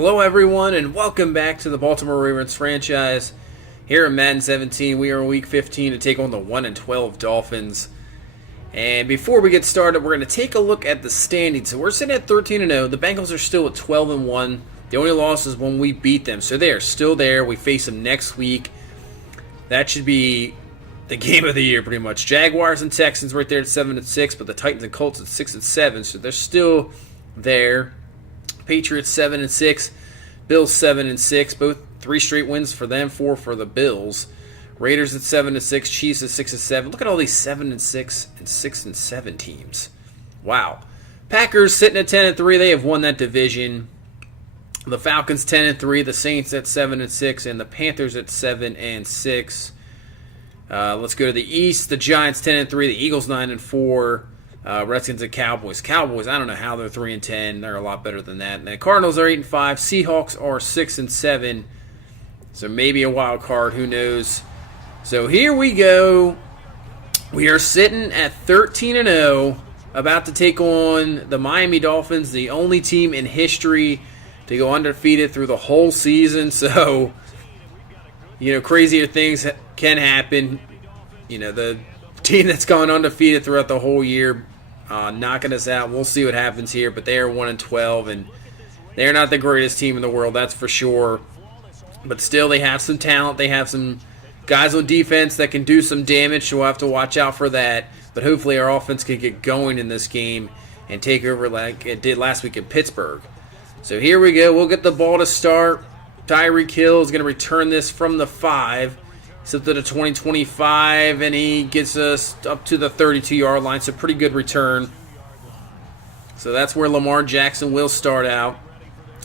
Hello everyone and welcome back to the Baltimore Ravens franchise. Here in Madden 17, we are in Week 15 to take on the 1-12 Dolphins. And before we get started, we're going to take a look at the standings. So we're sitting at 13-0. The Bengals are still at 12-1. The only loss is when we beat them. So they are still there. We face them next week. That should be the game of the year pretty much. Jaguars and Texans right there at 7-6, but the Titans and Colts at 6-7. So they're still there. Patriots 7-6, Bills 7-6, both 3 straight wins for them, 4 for the Bills. Raiders at 7-6, Chiefs at 6-7. Look at all these 7-6 and 6-7 teams. Wow. Packers sitting at 10-3. They have won that division. The Falcons 10-3, the Saints at 7-6, and the Panthers at 7-6. Let's go to the East. The Giants 10-3, the Eagles 9-4. Redskins and Cowboys. Cowboys, I don't know how they're 3-10. They're a lot better than that. And the Cardinals are 8-5. Seahawks are 6-7. So maybe a wild card. Who knows? So here we go. We are sitting at 13-0, about to take on the Miami Dolphins, the only team in history to go undefeated through the whole season. So, crazier things can happen. The team that's gone undefeated throughout the whole year, knocking us out. We'll see what happens here, but they are 1-12, and they're not the greatest team in the world, that's for sure. But still, they have some talent. They have some guys on defense that can do some damage, so we'll have to watch out for that. But hopefully our offense can get going in this game and take over like it did last week in Pittsburgh. So here we go. We'll get the ball to start. Tyreek Hill is going to return this from the 5. He's up to the 20-25, and he gets us up to the 32-yard line. So pretty good return. So that's where Lamar Jackson will start out.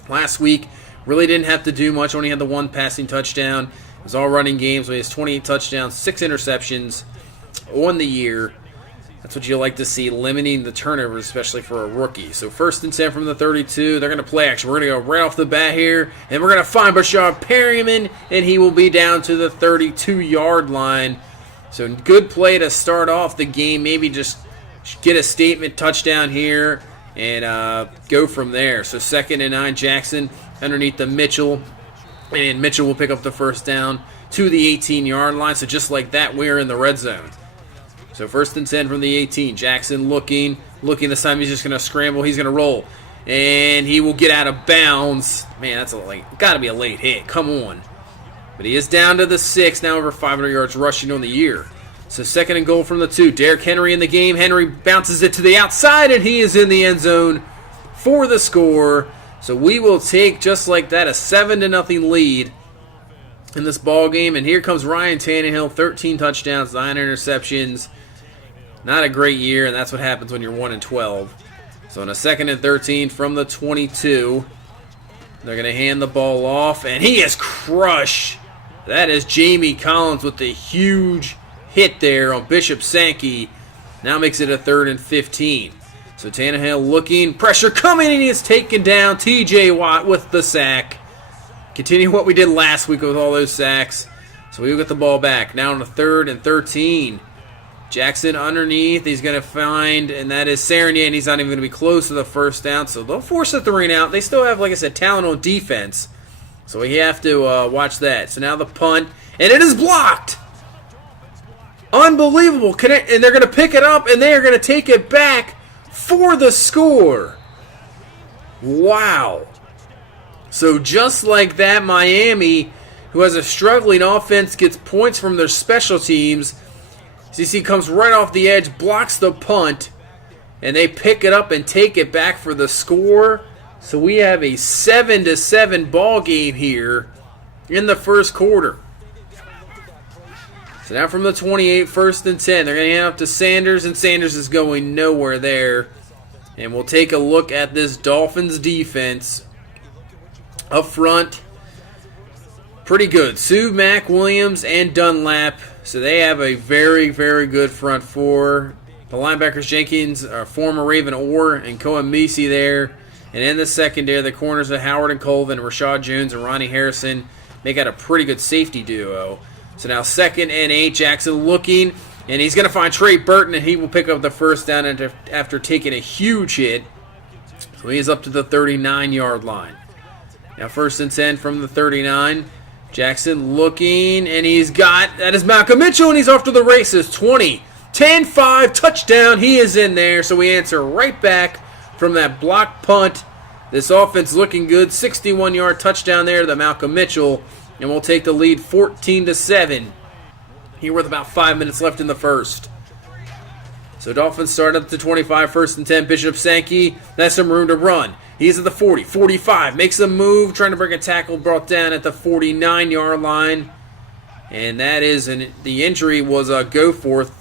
Last week, really didn't have to do much. Only had the 1 passing touchdown. It was all running games. So he has 28 touchdowns, 6 interceptions on the year. That's what you like to see, limiting the turnovers, especially for a rookie. So 1st and 10 from the 32. They're going to play action. We're going to go right off the bat here, and we're going to find Bashard Perryman, and he will be down to the 32-yard line. So good play to start off the game. Maybe just get a statement touchdown here and go from there. So 2nd and 9, Jackson underneath the Mitchell, and Mitchell will pick up the first down to the 18-yard line. So just like that, we're in the red zone. So 1st and 10 from the 18. Jackson looking. This time he's just going to scramble. He's going to roll. And he will get out of bounds. Man, that's got to be a late hit. Come on. But he is down to the 6. Now over 500 yards rushing on the year. So 2nd and goal from the 2. Derrick Henry in the game. Henry bounces it to the outside, and he is in the end zone for the score. So we will take, just like that, a 7-0 lead in this ball game. And here comes Ryan Tannehill. 13 touchdowns, 9 interceptions. Not a great year, and that's what happens when you're 1-12. So on a 2nd and 13 from the 22, they're going to hand the ball off, and he is crushed. That is Jamie Collins with the huge hit there on Bishop Sankey. Now makes it a 3rd and 15. So Tannehill looking, pressure coming, and he is taken down. T.J. Watt with the sack. Continue what we did last week with all those sacks. So we will get the ball back. Now on a 3rd and 13. Jackson underneath, he's going to find, and that is Sarnia, and he's not even going to be close to the first down, so they'll force the 3 out. They still have, like I said, talent on defense, so we have to watch that. So now the punt, and it is blocked! Unbelievable, and they're going to pick it up, and they are going to take it back for the score. Wow. So just like that, Miami, who has a struggling offense, gets points from their special teams. CC comes right off the edge, blocks the punt, and they pick it up and take it back for the score. So we have a 7-7 ball game here in the first quarter. So now from the 28, 1st and 10. They're going to hand up to Sanders, and Sanders is going nowhere there. And we'll take a look at this Dolphins defense. Up front, pretty good. Sue, Mack, Williams, and Dunlap. So they have a very, very good front four. The linebackers, Jenkins, former Raven Orr, and Cohen Misi there. And in the secondary, the corners of Howard and Colvin, Rashad Jones and Ronnie Harrison make out a pretty good safety duo. So now 2nd and 8, Jackson looking, and he's going to find Trey Burton, and he will pick up the first down after taking a huge hit. So he is up to the 39-yard line. Now 1st and 10 from the 39. Jackson looking, and he's got, that is Malcolm Mitchell, and he's off to the races. 20, 10-5, touchdown. He is in there, so we answer right back from that block punt. This offense looking good. 61-yard touchdown there to Malcolm Mitchell, and we'll take the lead 14-7 here with about 5 minutes left in the first. So Dolphins start up to 25, 1st and 10. Bishop Sankey, that's some room to run. He's at the 40, 45, makes a move, trying to break a tackle, brought down at the 49-yard line. And that is, the injury was a go-forth.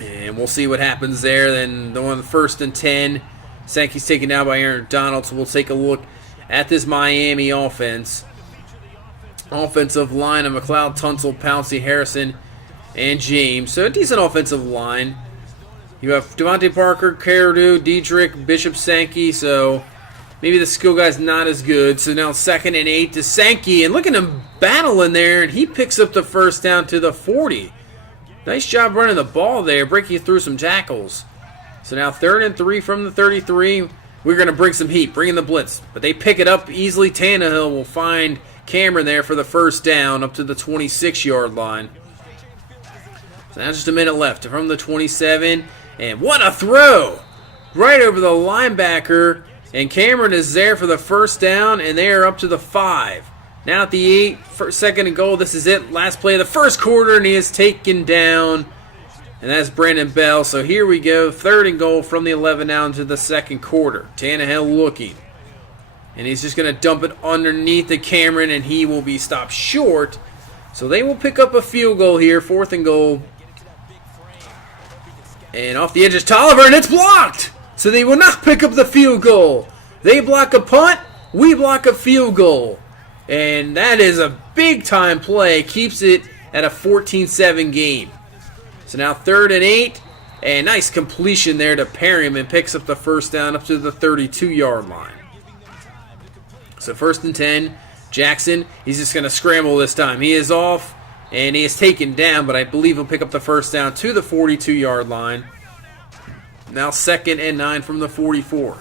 And we'll see what happens there. Then the one 1st and 10. Sankey's taken down by Aaron Donald, so we'll take a look at this Miami offense. Offensive line of McLeod, Tunsil, Pouncey, Harrison, and James. So a decent offensive line. You have Devontae Parker, Caradu, Diedrich, Bishop Sankey, so maybe the skill guy's not as good. So now 2nd and 8 to Sankey, and look at him battling there, and he picks up the first down to the 40. Nice job running the ball there, breaking through some tackles. So now 3rd and 3 from the 33. We're going to bring some heat, bring in the blitz, but they pick it up easily. Tannehill will find Cameron there for the first down up to the 26-yard line. So now just a minute left from the 27. And what a throw! Right over the linebacker. And Cameron is there for the first down, and they are up to the 5. Now at the 8, 2nd and goal. This is it. Last play of the first quarter, and he is taken down. And that's Brandon Bell. So here we go. 3rd and goal from the 11 now into the second quarter. Tannehill looking. And he's just going to dump it underneath the Cameron, and he will be stopped short. So they will pick up a field goal here. 4th and goal. And off the edge is Tolliver, and it's blocked! So they will not pick up the field goal. They block a punt, we block a field goal. And that is a big-time play. Keeps it at a 14-7 game. So now 3rd and 8. And nice completion there to Perryman. Picks up the first down up to the 32-yard line. So 1st and 10. Jackson, he's just going to scramble this time. He is off. And he is taken down, but I believe he'll pick up the first down to the 42-yard line. Now 2nd and 9 from the 44.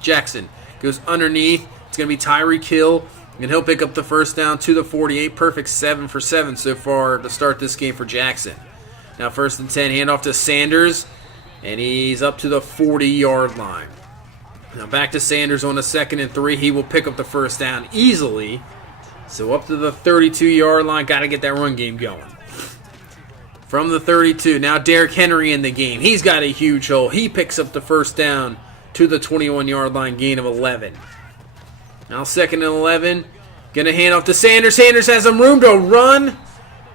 Jackson goes underneath. It's going to be Tyreek Hill, and he'll pick up the first down to the 48. Perfect 7 for 7 so far to start this game for Jackson. Now 1st and 10, handoff to Sanders, and he's up to the 40-yard line. Now back to Sanders on the 2nd and 3. He will pick up the first down easily. So up to the 32-yard line. Got to get that run game going. From the 32. Now Derrick Henry in the game. He's got a huge hole. He picks up the first down to the 21-yard line. Gain of 11. Now 2nd and 11. Going to hand off to Sanders. Sanders has some room to run.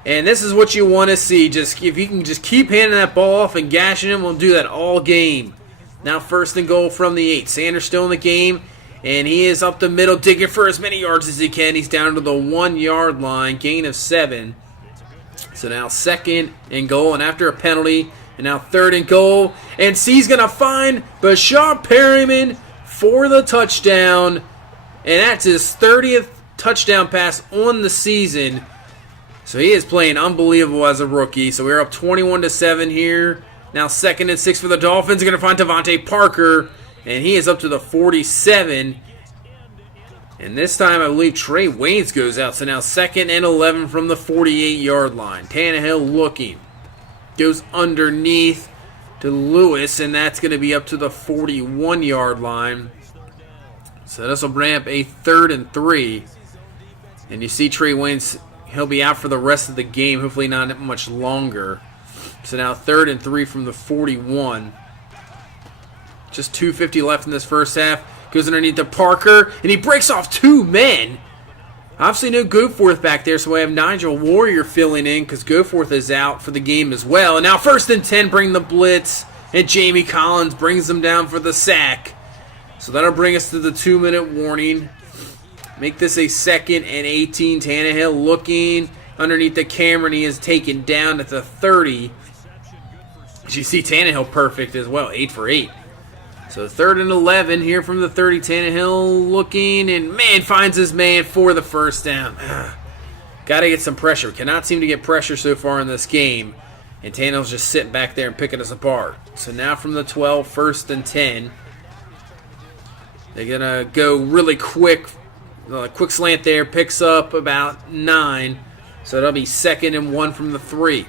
And this is what you want to see. Just if you can just keep handing that ball off and gashing him, we'll do that all game. Now 1st and goal from the 8. Sanders still in the game. And he is up the middle, digging for as many yards as he can. He's down to the 1-yard line, gain of 7. So now 2nd and goal, and after a penalty, and now 3rd and goal. And C's going to find Bashar Perryman for the touchdown. And that's his 30th touchdown pass on the season. So he is playing unbelievable as a rookie. So we're up 21-7 here. Now 2nd and 6 for the Dolphins. They're going to find Devontae Parker. And he is up to the 47. And this time I believe Trey Waynes goes out. So now 2nd and 11 from the 48-yard line. Tannehill looking. Goes underneath to Lewis. And that's going to be up to the 41-yard line. So this will bring up a 3rd and 3. And you see Trey Waynes, he'll be out for the rest of the game. Hopefully not much longer. So now 3rd and 3 from the 41. Just 2:50 left in this first half. Goes underneath to Parker, and he breaks off 2 men. Obviously no Goforth back there, so I have Nigel Warrior filling in because Goforth is out for the game as well. And now 1st and 10, bring the blitz, and Jamie Collins brings them down for the sack. So that'll bring us to the 2-minute warning. Make this a 2nd and 18. Tannehill looking underneath the Cameron. He is taken down at the 30. As you see, Tannehill perfect as well, 8 for 8. So 3rd and 11 here from the 30. Tannehill looking, and man finds his man for the first down. Got to get some pressure. Cannot seem to get pressure so far in this game. And Tannehill's just sitting back there and picking us apart. So now from the 12, 1st and 10. They're going to go really quick quick slant there, picks up about 9. So that'll be 2nd and 1 from the 3.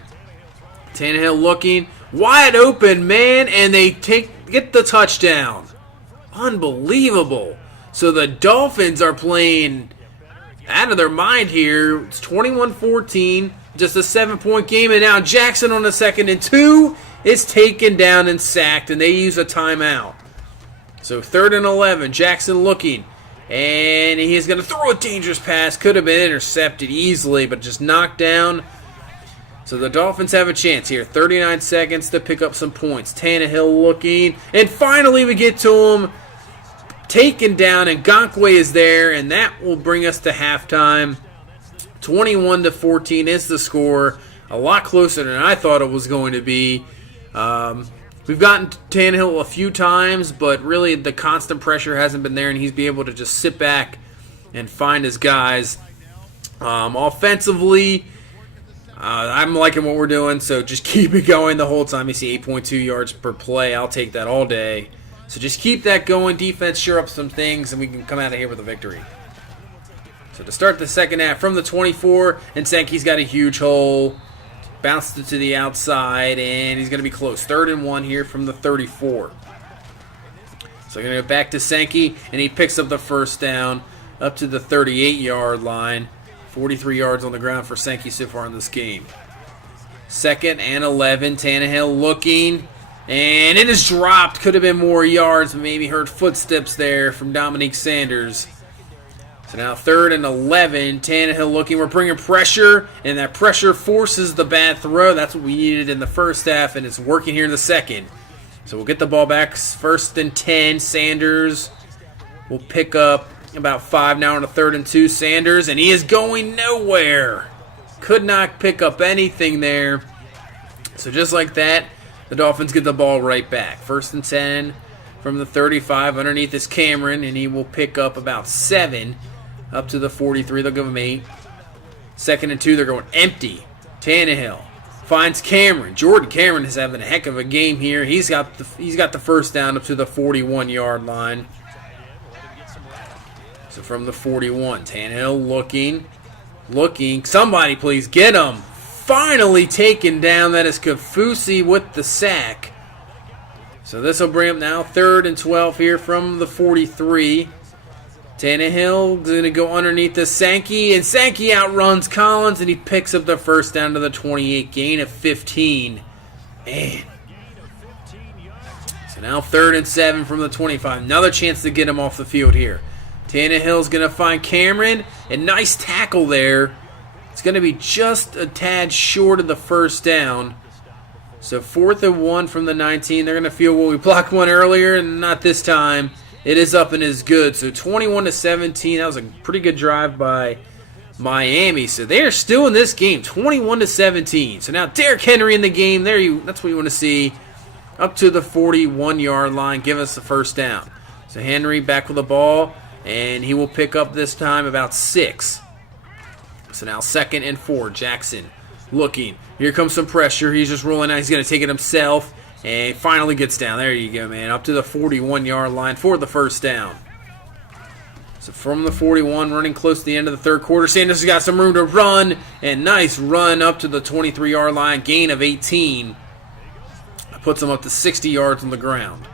Tannehill looking wide open, man, and they get the touchdown. Unbelievable. So the Dolphins are playing out of their mind here. It's 21-14, just a 7-point game, and now Jackson on the 2nd and 2 is taken down and sacked, and they use a timeout. So 3rd and 11, Jackson looking, and he's going to throw a dangerous pass. Could have been intercepted easily, but just knocked down. So the Dolphins have a chance here. 39 seconds to pick up some points. Tannehill looking, and finally we get to him. Taken down, and Ngakoue is there, and that will bring us to halftime. 21-14 is the score. A lot closer than I thought it was going to be. We've gotten Tannehill a few times, but really the constant pressure hasn't been there, and he's been able to just sit back and find his guys. Offensively, I'm liking what we're doing, so just keep it going the whole time. You see 8.2 yards per play. I'll take that all day. So just keep that going. Defense, shore up some things, and we can come out of here with a victory. So to start the second half, from the 24, and Sankey's got a huge hole. Bounced it to the outside, and he's going to be close. 3rd and 1 here from the 34. So we're going to go back to Sankey, and he picks up the first down up to the 38-yard line. 43 yards on the ground for Sankey so far in this game. 2nd and 11, Tannehill looking. And it is dropped. Could have been more yards, but maybe heard footsteps there from Dominique Sanders. So now 3rd and 11. Tannehill looking. We're bringing pressure, and that pressure forces the bad throw. That's what we needed in the first half, and it's working here in the second. So we'll get the ball back. 1st and 10. Sanders will pick up about 5 now on a 3rd and 2. Sanders, and he is going nowhere. Could not pick up anything there. So just like that, the Dolphins get the ball right back. 1st and 10 from the 35. Underneath is Cameron, and he will pick up about 7 up to the 43. They'll give him 8. 2nd and 2, they're going empty. Tannehill finds Cameron. Jordan Cameron is having a heck of a game here. He's got the first down up to the 41-yard line. So from the 41, Tannehill looking. Somebody please get him. Finally taken down. That is Kafusi with the sack. So this will bring up now 3rd and 12 here from the 43. Tannehill going to go underneath the Sankey, and Sankey outruns Collins, and he picks up the first down to the 28, gain of 15. Man. So now 3rd and 7 from the 25. Another chance to get him off the field here. Tannehill's going to find Cameron, and nice tackle there. It's going to be just a tad short of the first down. So 4th and 1 from the 19. They're going to feel, well, we blocked one earlier, and not this time. It is up and is good. So 21-17. That was a pretty good drive by Miami. So they are still in this game, 21-17. So now Derrick Henry in the game. That's what you want to see. Up to the 41-yard line. Give us the first down. So Henry back with the ball, and he will pick up this time about 6. So now 2nd and 4. Jackson looking. Here comes some pressure. He's just rolling out. He's going to take it himself. And finally gets down. There you go, man. Up to the 41-yard line for the first down. So from the 41, running close to the end of the third quarter, Sanders has got some room to run. And nice run up to the 23-yard line. Gain of 18. Puts him up to 60 yards on the ground.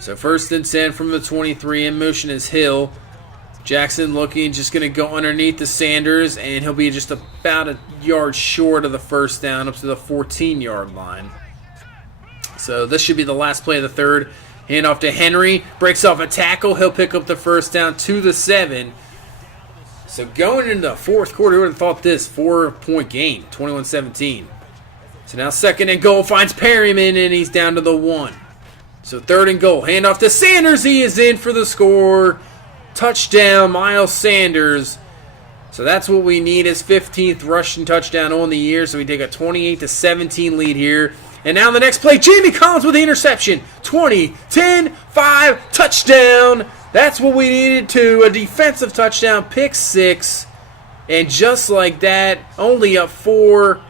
So 1st and 10 from the 23. In motion is Hill. Jackson looking, just going to go underneath the Sanders, and he'll be just about a yard short of the first down up to the 14-yard line. So this should be the last play of the third. Hand off to Henry. Breaks off a tackle. He'll pick up the first down to the 7. So going into the fourth quarter, who would have thought this? 4-point game, 21-17. So now 2nd and goal. Finds Perryman, and he's down to the 1. So 3rd and goal. Hand off to Sanders. He is in for the score. Touchdown, Miles Sanders. So that's what we need, his 15th rushing touchdown on the year. So we take a 28-17 lead here. And now the next play, Jamie Collins with the interception. 20, 10, 5, touchdown. That's what we needed to. A defensive touchdown, pick 6. And just like that, only up 4.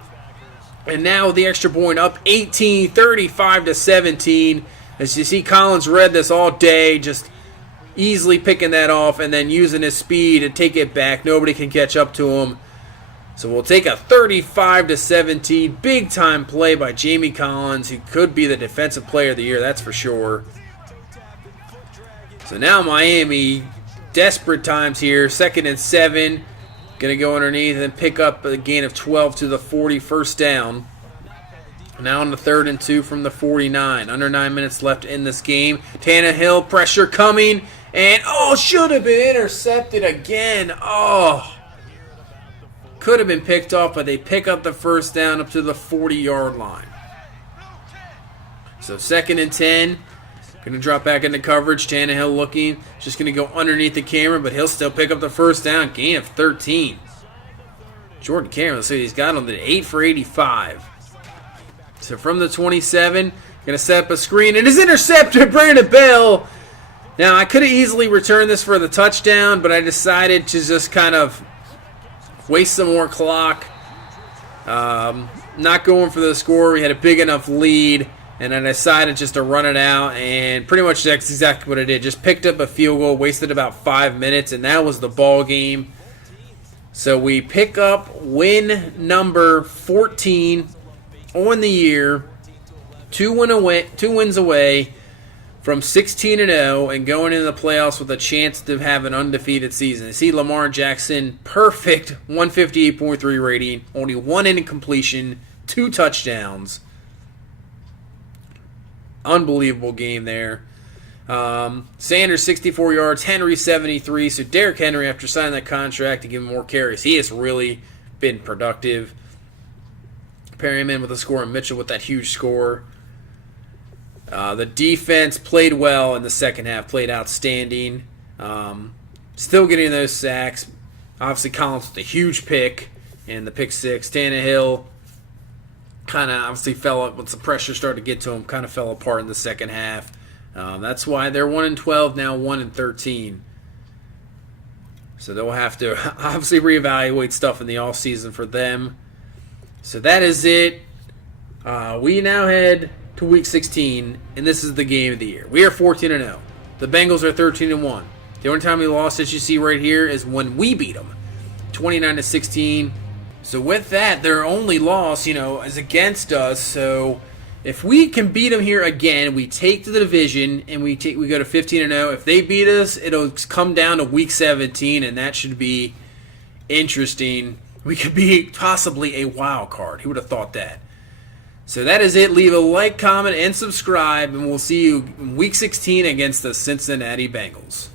And now with the extra point, up 18, 35-17. As you see, Collins read this all day, just easily picking that off and then using his speed to take it back. Nobody can catch up to him. So we'll take a 35-17 big-time play by Jamie Collins, who could be the Defensive Player of the Year, that's for sure. So now Miami, desperate times here. 2nd and 7. Going to go underneath and pick up a gain of 12 to the 40, first down. Now on the 3rd and 2 from the 49. Under 9 minutes left in this game. Tannehill, pressure coming. And, should have been intercepted again. Could have been picked off, but they pick up the first down up to the 40-yard line. So 2nd and 10. Going to drop back into coverage. Tannehill looking. Just going to go underneath the camera, but he'll still pick up the first down. Gain of 13. Jordan Cameron, let's see, he's got him to 8 for 85. So from the 27, going to set up a screen, and his interceptor, Brandon Bell. Now, I could have easily returned this for the touchdown, but I decided to just kind of waste some more clock. Not going for the score. We had a big enough lead, and I decided just to run it out, and pretty much that's exactly what I did. Just picked up a field goal, wasted about 5 minutes, and that was the ball game. So we pick up win number 14 on the year, 2 wins away from 16-0 and going into the playoffs with a chance to have an undefeated season. You see Lamar Jackson, perfect 158.3 rating, only 1 incompletion, 2 touchdowns. Unbelievable game there. Sanders 64 yards, Henry 73. So Derrick Henry, after signing that contract to give him more carries, he has really been productive. Perryman with a score and Mitchell with that huge score. The defense played well in the second half, played outstanding. Still getting those sacks. Obviously, Collins with a huge pick and the pick 6. Tannehill kind of obviously fell up once the pressure started to get to him, kind of fell apart in the second half. That's why they're 1-12 now, 1-13. So they'll have to obviously reevaluate stuff in the offseason for them. So that is it. We now head to Week 16, and this is the game of the year. We are 14-0. The Bengals are 13-1. The only time we lost, as you see right here, is when we beat them, 29-16. So with that, their only loss, is against us. So if we can beat them here again, we take to the division and we go to 15-0. If they beat us, it'll come down to Week 17, and that should be interesting. We could be possibly a wild card. Who would have thought that? So that is it. Leave a like, comment, and subscribe, and we'll see you in Week 16 against the Cincinnati Bengals.